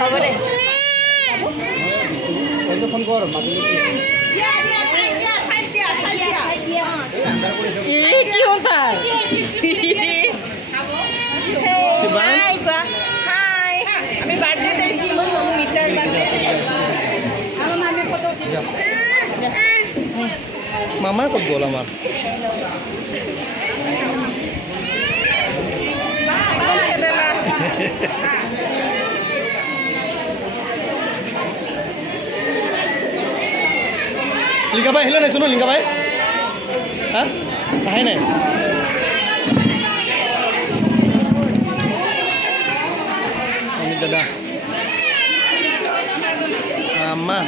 হ'ব দে ফোন কৰ কি হ'ল তাৰ আমি বাৰ্থডে দিছিলোঁ মিটাৰ মামাৰ ক'ত গ'ল আমাৰ লিংকা বাই আহিলে নাই চোন লিংকা বাই হা আহে নাই অমিত দাদা আম্মা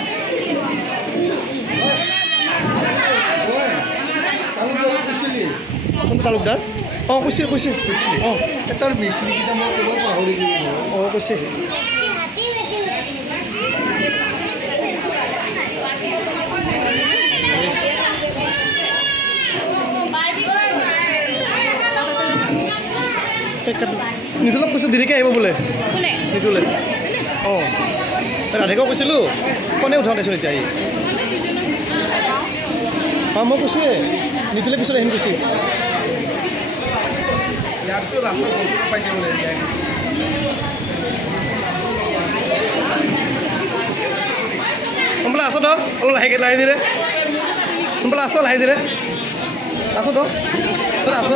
কোনটো তালুকদাৰ অঁ কৈছে কৈছে অঁ তাৰ মিস্ত্ৰীকেইটা মই ক'ব পাহৰি অঁ কৈছে নিতুলক কৈছোঁ দেৰিকৈ আহিব বোলে নিতুলে অঁ ৰাধিকাও কৈছিলোঁ কোনে উঠা দেচোন এতিয়া আহি অঁ মই কৈছোঁ নিতুলে পিছত আহিম কৈছোঁ বোলে আছ তই অলপ লাহেকৈ লাহে দিৰে বোলে আছ লাহে দিৰে আছ তই আছ